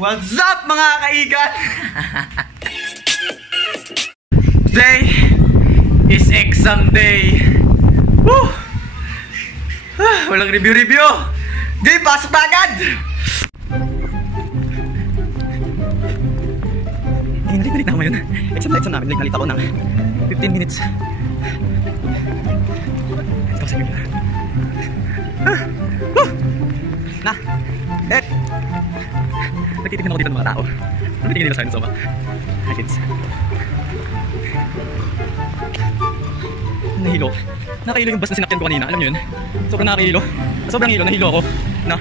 What's up mga kaigan? Today is exam day. Woo! Walang review. Game, pasok na agad! Late na ako ngayon. Exam namin. Late ako ng 15 minutes. Ito sa game. Na! Nagtitignan ako dito ng mga tao. Nagtitignan nila sa akin, Soma. Hi, kids. Nahilo. Nakahilo yung bus na sinakyan ko kanina. Alam nyo yun? Sobrang nakahilo. Sobrang hilo. Nahilo ako. Na.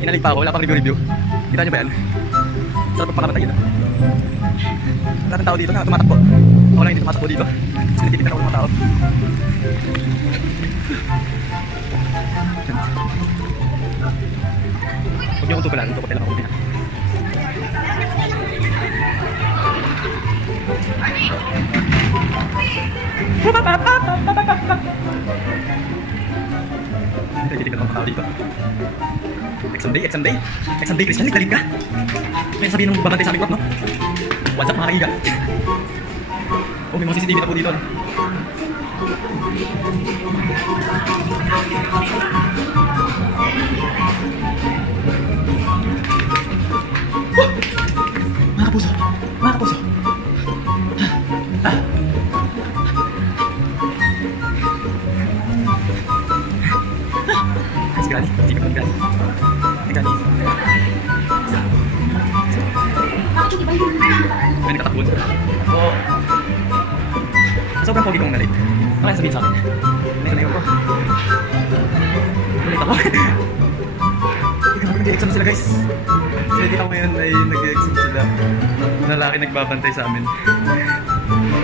Inalig pa ako. Wala pang review. Kita nyo ba yan? Sarap pagpakamatay yun. Wala ng tao dito na tumatakbo. Ako lang hindi tumatakbo dito. Kasi nagtitignan ako ng mga tao. Huwag niyo akong tukulan. Tukot lang ako muna. Nagtitignan ako ng tao dito. Exam day. Christian, nagtalig ka. May sabihin ng babantay sa aming club, no? What's up mga kaiga? Oh, may mga CCTV na po dito, no? Mga kapuso. Si Gani. May nakatakbon. So, sobrang pogi kong nalit. Ano kaya sabihin sa akin? Ngayon ko. Nalit ako. Nag-exam sila, guys. So, hindi ako ngayon ay nag-exam sila. Lalaki nagbabantay sa amin.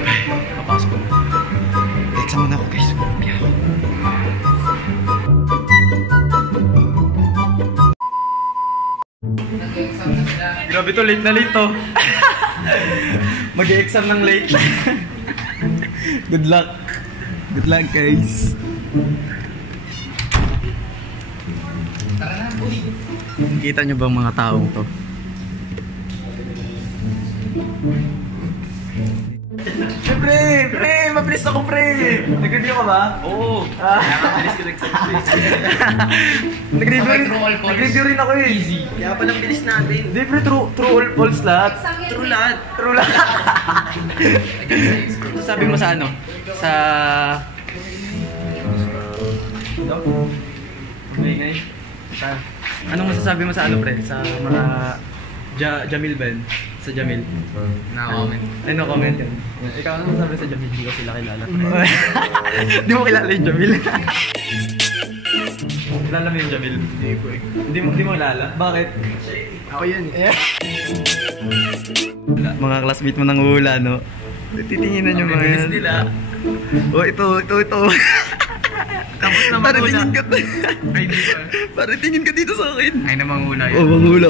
Ay, papasok ko. Nag-exam muna ako, guys. Grabe to, late na late to. Mag-e-exam ng late. Good luck guys. Kita nyo bang mga taong to? Pre, mabilis ako pre. Nag-review ka ba? Oo. Mabilis ko nag-review. Nag-review rin ako eh. Easy. Kaya palang bilis natin. Hindi pre, true or false lahat. True lahat. Sabi mo sa ano? Sa... Anong masasabi mo sa ano pre? Sa mga... Jamil ba yun? Sa Jamil? No comment. Ay, no comment yun. Ikaw ano masasabi sa Jamil? Hindi ko sila kilala. Hindi mo kilala yung Jamil? Kilala mo yung Jamil? Hindi ko eh. Hindi mo kilala? Bakit? Ako yun eh. Mga classmate mo nang hula, no? Titinginan yung mga yan. Nila. Oh, ito. Tapos na manghula. Para tingin ka dito sa akin. Ay na manghula yun. Oh, manghula.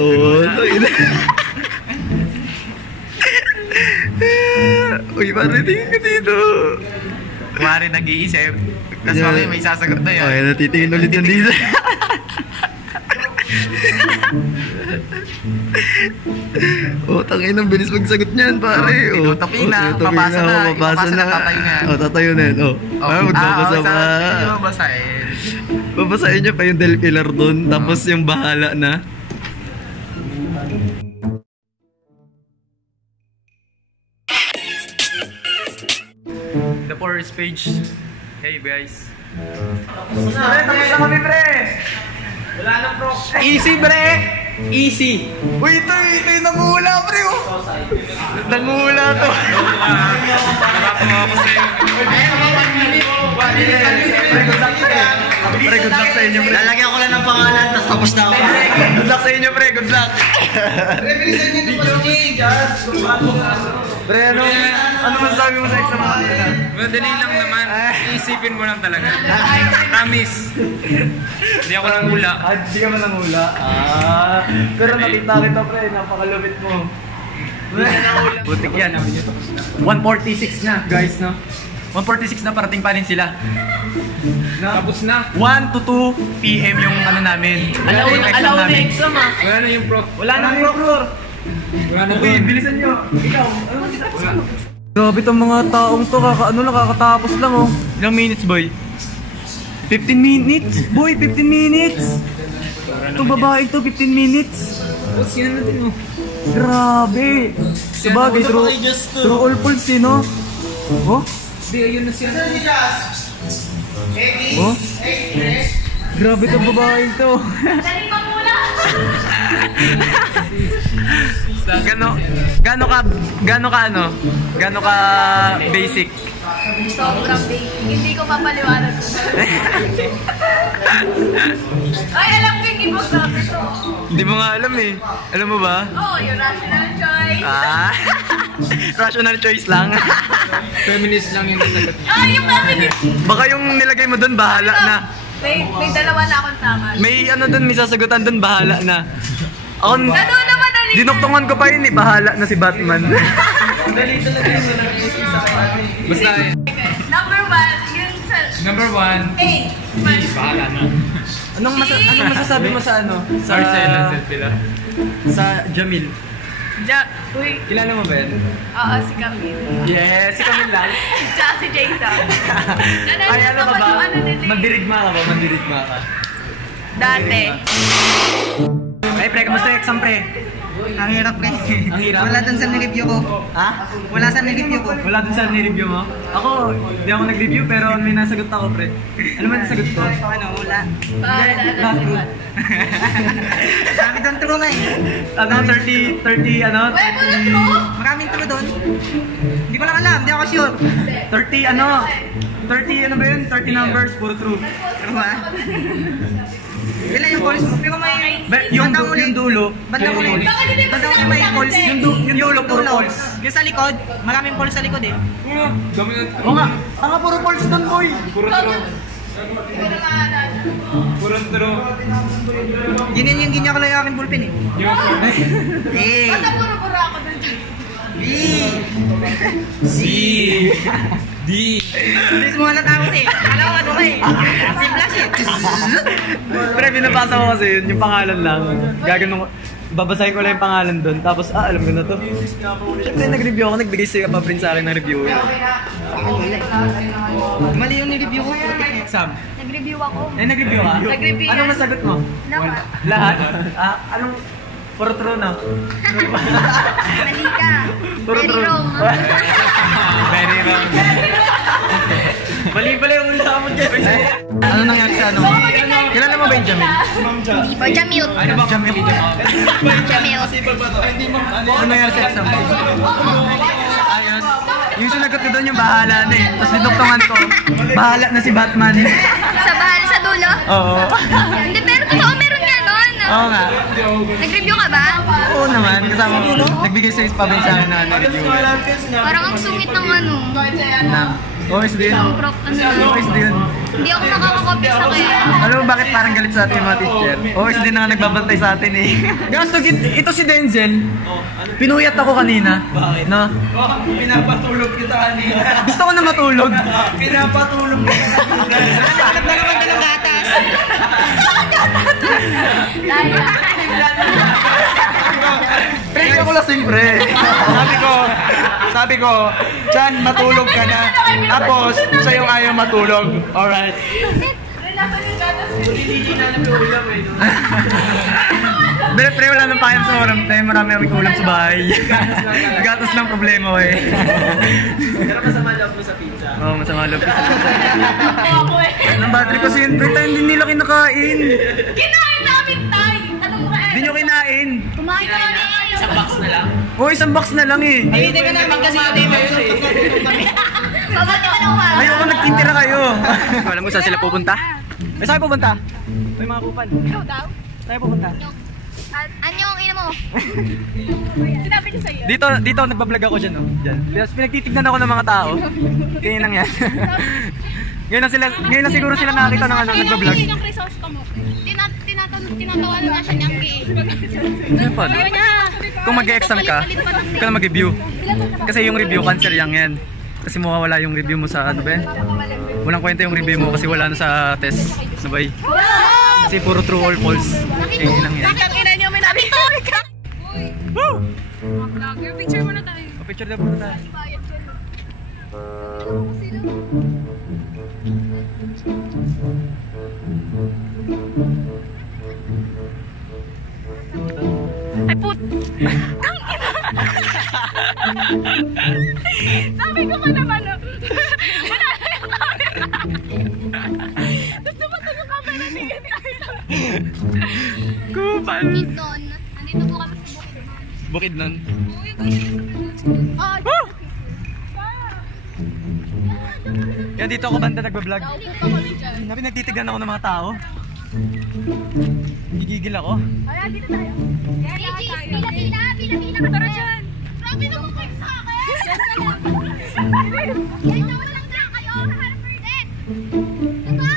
Uy, para tingin ka dito. Kumari nag-iisip. Tapos mamaya may sasagot na yan. Ay, natitingin ulit yan dito. Oh, tangin ang bilis magsagot niyan, pare. Oh, tinutopi na, papasa na, tatayo na. Oh, tatayo na yan. Oh, magbabasa pa. Babasahin niya pa yung Del Pilar doon, tapos yung bahala na. The forest page. Hey guys. Tapos na kami, pre. Wala na, bro. Easy, pre. Easy. Uy, ito yung nangula, pre. Nangula to. Pre, good luck sa inyo, pre. Lalagyan ko lang ng pangalan, tapos na ako. Good luck sa inyo, pre. Good luck. Pre, ano masasabi mo sa exam mo? Madali lang naman. Iisipin mo lang talaga. Promise. Hindi ako nanghula. Hindi ka man nanghula? Pero nakita kita, pre. Napakalupit mo. Butik yan. 146 na, guys, no? 1:46 na, parating pa rin sila. Tapos na. 1 to 2 PM yung ano namin. Alaw na exam ah. Wala na yung prof. Wala na proctor. Wala na Okay, doon. bilisan nyo. Ikaw, ano matitapos mo? Grabe tong mga taong to, nakakatapos lang oh. Ilang minutes boy? 15 minutes? Boy, 15 minutes! Itong babae to, 15 minutes. Tapos yan natin mo. Grabe! Sabagay, true all falls eh, no? Oh? Hindi, ayun na siya. Oh? Grabe itong babae to. Galing pa muna. Gano ka basic? Sobrang basic. Hindi ko mapaliwanag kung ay, alam ko yung ibang sabi to. Hindi mo nga alam eh. Alam mo ba? Oo, yung rational choice. Ah, rational choice lang. Feminist lang yung nasagot. Ah, yung feminist. Baka yung nilagay mo doon, bahala na. May dalawa na akong tama. May ano doon, may sasagutan doon, bahala na. Ako, Ano naman dali? dinuktungan ko pa yun eh, bahala na si Batman. Basta, Number 1, yun sa... number 1. 8. Bahala na. Anong masasabi mo sa ano? Sa sila. sa Jamil. Uy, Kilala mo ba yan? oo, si Camille. Yes, si Camil lang. Tsaka si Jason. Ay, ano ka ba? Ano nila eh. Mandirigma ka ba? Mandirigma ka. Dati. Ay, pre, kamusta yung exam, pre? Ang hirap pre. Ang hirap? Wala dun sa nireview ko. Ha? Wala sa nireview ko. Wala dun sa ni-review mo? Ako, di ako nag-review pero may nasagot ako, pre. Ano man nasagot ko? Ano, wala. Bahala na si Juan. Sabi doon true nga eh. Ano, 30, ano? Uy, wala true? Maraming true doon. Hindi ko lang alam, hindi ako sure. 30, ano? 30, ano ba yun? 30 numbers, puro true. True ba? Ilan yung calls mo? Pero may... Yung bandang uli. dulo. Bandang uli. Bakit hindi mo Bandang uli sinabi may sa calls. akin? Yung dulo, puro false. Yung sa likod, maraming calls sa likod eh. Dami na. Oo nga, puro false doon, boy. Puro true. Hindi ko na maalala. Puro true. Ganyan yung ganyan ko lang yung aking bullpen eh. Yung Eh! Basta puro-puro ako dun. B! C. D. Bilis mo halat ako eh. Alam mo ano ka eh. Si Flash eh. Pre, binabasa ko kasi yun, yung pangalan lang. Gaganon ko. Babasahin ko lang yung pangalan doon. Tapos, alam ko na to. Siyempre, nag-review ako. Nagbigay si Kapabrin sa akin ng review. Mali yung nireview ko. Exam. Nag-review ako. Nag-review ka? Nag-review Anong yan. nasagot mo? Lahat. Lahat? Anong... Puro true na? Mali ka. Puro Very true. wrong. Very wrong. Mali pala yung ula mo dyan. Ano nangyari sa ano? Kilala mo ba yung Jamil? Hindi po, Jamil. Ano ba Jamil? Jamil. Ano nangyari sa exam? Ayos. Yung sinagot ko doon yung bahala na eh. Tapos dinuktungan ko. Bahala na si Batman. Sa bahal sa dulo? Oo. Hindi, pero totoo meron nga nun. Oo nga. Nag-review ka ba? Oo naman. Kasama ko. Nagbigay sa Pabin sa akin na review. Parang ang sungit ng ano. Na. OSD yun. Ang prof, ano lang. OSD yun. Hindi ako nakakakopya sa kaya. Alam mo bakit parang galit sa atin yung mga teacher? OSD na nga nagbabantay sa atin eh. Gasto, ito si Denzel. Pinuyat ako kanina. Bakit? No? Pinapatulog kita kanina. Gusto ko na matulog. Pinapatulog kita kanina. Hanap na naman ka ng gatas. Pre, ako lasing pre. Sabi ko, Chan, matulog ka na. Tapos, siya yung ayaw matulog. Alright. Pero pre, wala nang pakayam sa oram tayo. Marami kami kulang sa bahay. Gatas lang problema eh. Pero masama loob mo sa pizza. Oo, masama loob ko sa pizza. Ako eh. Nang battery kasi yun, pre, tayo hindi nila kinakain. Kinain namin tayo. Tanong mo ka eh. Hindi nyo kinain. Kumain ka na eh. Isang box na lang. Oo, isang box na lang eh. Hindi ka namin kasi yung neighbor Babati ka na uwan. Ayoko nagtitira kayo. Alam mo saan sila pupunta? Eh, saan pupunta? May mga kupan. Ikaw daw? Saan pupunta? Ano yung ina mo? Sinabi niya sa'yo. Dito nagbablog ako dyan, oh. Dyan. Tapos pinagtitignan ako ng mga tao. Ganyan lang yan. ngayon na siguro sila nakakita ng ano, nagbablog. Yung Crisostomo. Tinatawanan na siya niyang gay. Ano pa? Kung mag-exam ka, ikaw na mag-review. Kasi yung review, cancer yang yan. Kasi mawawala yung review mo sa ano ba yan? Walang kwenta yung review mo kasi wala na sa test. Sabay. Kasi puro true or false. Eh, lang yan. Ina nyo, may nabi. Woo! Vlogger, picture mo na tayo. Picture na muna tayo. Ay, put! Sabi ko pa naman, no? Wala na yung camera. Tapos naman yung camera niya. Kupal! Doon. Andito po kami sa Bukid nun. Oh, Yan dito ako banda nagbablog. dito kami dyan. Sabi nagtitignan ako ng mga tao. Gigigil ako. Ay, dito tayo. Pila-pila. Pila-pila. Tara dyan. Grabe naman kayo sa akin. Yan naman lang dyan kayo. Harap for this. Diba?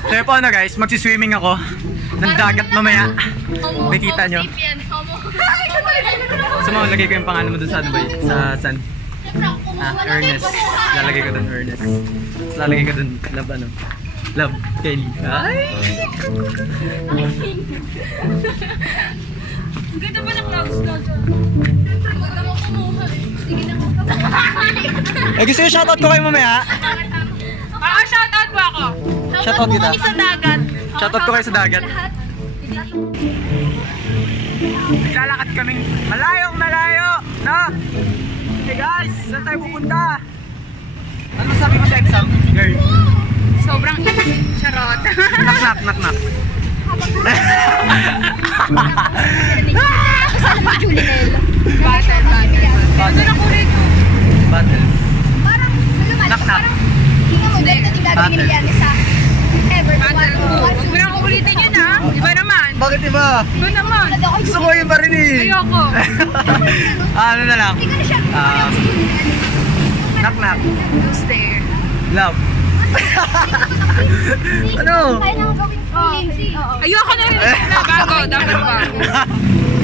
So yun po ano guys, magsiswimming ako ng dagat mamaya. Nakikita nyo. So lagay ko yung pangalan mo dun sa ano ba yun? Sa san? Ernest. Lalagay ko dun Ernest. Tapos lalagay ko dun Love ano? Love Kelly. Ay! Ganda pa ng vlogs na dyan. Maganda mo kumuha. Sige na mo. Eh gusto yung shoutout ko kayo mamaya? Shoutout mo ako. Shoutout kita. mo sa dagat. Shoutout ko kayo sa dagat. Naglalakad kaming malayong malayo, no? Hey guys, saan tayo pupunta? Ano masabi mo sa exam, girl? Sobrang easy. Charot. Knock, knock, knock, knock. Battle. Ano na kulit mo? Battle. Parang, Knock, knock. Tingnan mo, ganito din gagawin Battle. ni Yannis sa ever. Battle. Huwag mo nang ulitin yun ha. Iba naman. Bakit iba? Iba naman. Gusto ko yun pa rin eh. Ayoko. Ano na lang? Tingnan siya. Knock, knock. Who's there? Love. Ano? Kaya na gawin feeling. Ayoko na rin na bago. Dapat bago.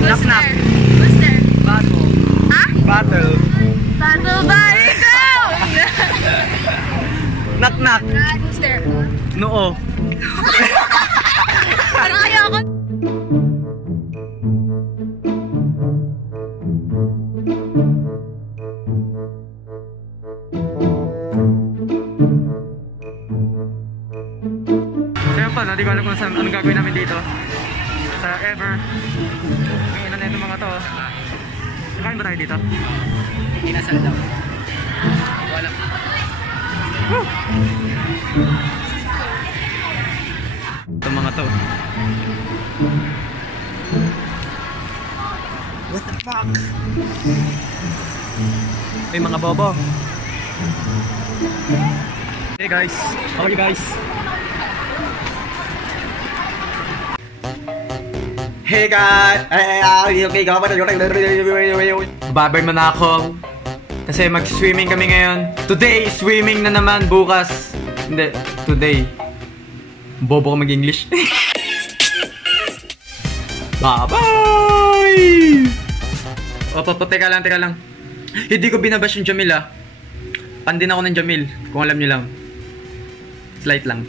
Knock, knock. Who's there? Battle. Ha? Battle. Battle by ikaw! Knock, knock. Who's there? Noo. Parang ayoko. Ayun pa, hindi ko alam kung saan, anong gagawin namin dito. Sa Ever. Ang ina na itong mga to. Nakain ba tayo dito? Inasal daw. Wala. Itong mga to. What the fuck? May mga bobo. Hey guys, how are you guys? Hey guys! Babay mo na ako. Kasi mag-swimming kami ngayon. Today, swimming na naman. Bukas. Hindi, today. Bobo ko mag-English. Bye-bye! Opo, teka lang. Hindi ko binabash yung Jamil ah. Pan din ako ng Jamil, kung alam nyo lang. Slight lang.